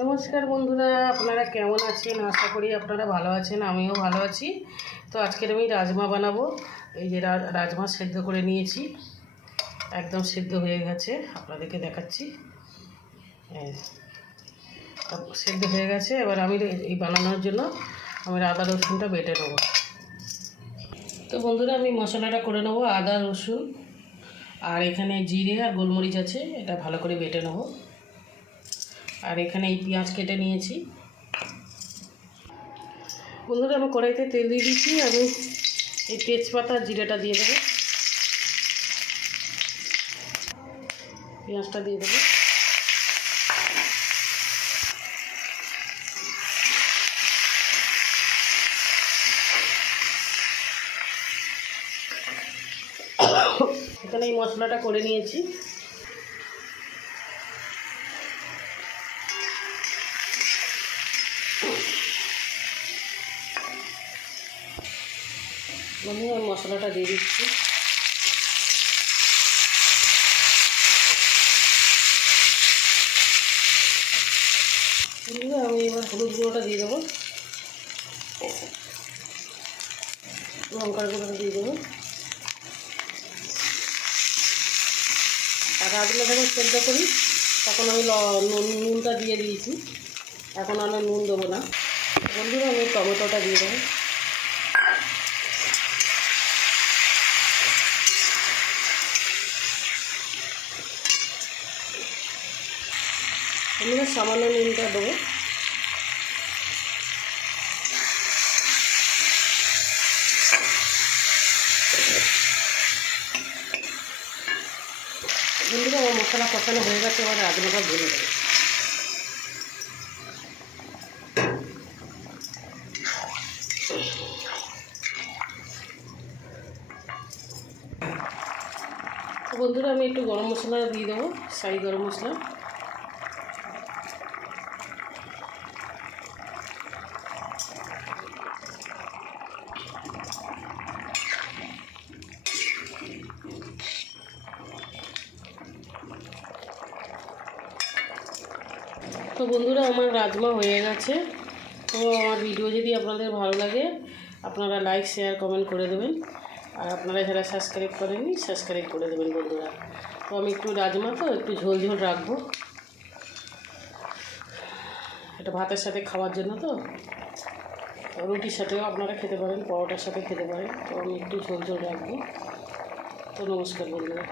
নমস্কার বন্ধুরা, আপনারা কেমন আছেন? আশা করি আপনারা ভালো আছেন, আমিও ভালো আছি। তো আজকের আমি রাজমা বানাবো। এই যে রাজমা সেদ্ধ করে নিয়েছি, একদম সেদ্ধ হয়ে গেছে, আপনাদেরকে দেখাচ্ছি। সেদ্ধ হয়ে গেছে। এবার আমি এই বানানোর জন্য আমি আদা রসুনটা বেটে নেবো। তো বন্ধুরা, আমি মশলাটা করে নেবো। আদা রসুন আর এখানে জিরে আর গোলমরিচ আছে, এটা ভালো করে বেটে নেবো। আর এখানে এই পেঁয়াজ কেটে নিয়েছি। বন্ধুরা, আমি কড়াইতে তেল দিয়ে দিচ্ছি। আমি এই তেজপাতা আর জিরেটা দিয়ে দেবো, পেঁয়াজটা দিয়ে দেবো। এখানে এই মশলাটা করে নিয়েছি। বন্ধুরা, আমি মশলাটা দিয়ে দিচ্ছি। আমি এবার হলুদ গুঁড়োটা দিয়ে দেবো, লঙ্কার গুঁড়োটা দিয়ে দেবো। আর রাজমা যখন সেদ্ধ করি তখন আমি নুনটা দিয়ে দিয়েছি, এখন আমি নুন দেবো না। বন্ধুরা, আমি টমেটোটা দিয়ে দেবো। আমি সামান্য নুনটা দেবো। বন্ধুরা, আমার মশলা কষানো হয়ে গেছে, এবার রাজমাটা ভেজে দেবো। বন্ধুরা, আমি একটু গরম মশলা দিয়ে দেবো, শাহি গরম মশলা। তো বন্ধুরা, আমার রাজমা হয়ে গেছে। তো আমার ভিডিও যদি আপনাদের ভালো লাগে, আপনারা লাইক শেয়ার কমেন্ট করে দেবেন। আর আপনারা যারা সাবস্ক্রাইব করেননি, সাবস্ক্রাইব করে দেবেন বন্ধুরা। তো আমি একটু রাজমা তো একটু ঝোল ঝোল রাখবো, এটা ভাতের সাথে খাওয়ার জন্য। তো রুটির সাথেও আপনারা খেতে পারেন, পরোটার সাথে খেতে পারেন। তো আমি একটু ঝোল ঝোল রাখবো। তো নমস্কার বন্ধুরা।